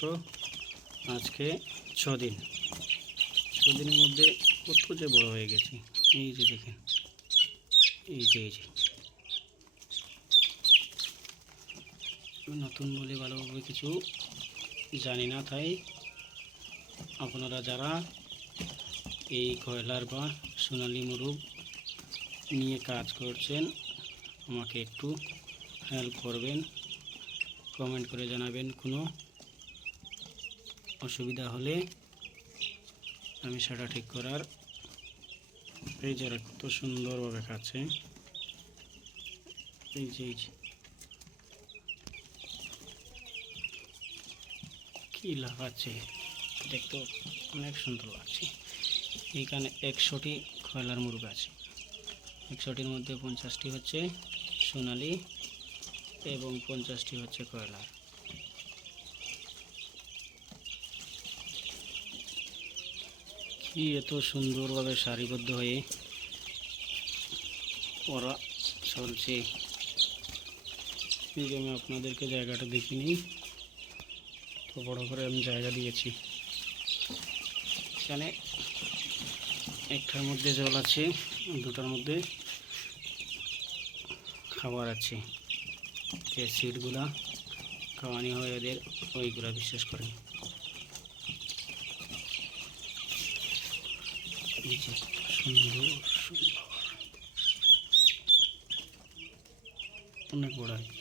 মাত্র আজকে 6 দিন। 6 দিনের মধ্যে কত যে বড় হয়ে গেছে। এই যে দেখেন, এই যে আমি নতুন বলে ভালোভাবে কিছু জানি না, তাই আপনারা যারা এই কয়লার বা সোনালী মুরগ নিয়ে কাজ করছেন আমাকে একটু হেল্প করবেন, কমেন্ট করে জানাবেন। কোনো অসুবিধা হলে আমি সেটা ঠিক করার। এই যে কত সুন্দরভাবে খাচ্ছে, এই যে কি লাগাচ্ছে, দেখতে অনেক সুন্দর লাগছে। এইখানে 100টি কয়লার মুরগ আছে। 100টির মধ্যে 50টি হচ্ছে সোনালী এবং 50টি হচ্ছে কয়লার। কি এত সুন্দরভাবে সারিবদ্ধ হয়ে ওরা চলছে। এই যে আমি আপনাদেরকে জায়গাটা দেখিনি, তো বড় করে আমি জায়গা দিয়েছি। এখানে একটার মধ্যে জল আছে, দুটার মধ্যে খাবার আছে। যে সিডগুলা খাওয়ানি হয় এদের, ওইগুলা বিশেষ করে। এই যে সুন্দর সুন্দর, অনেক বড় আর কি।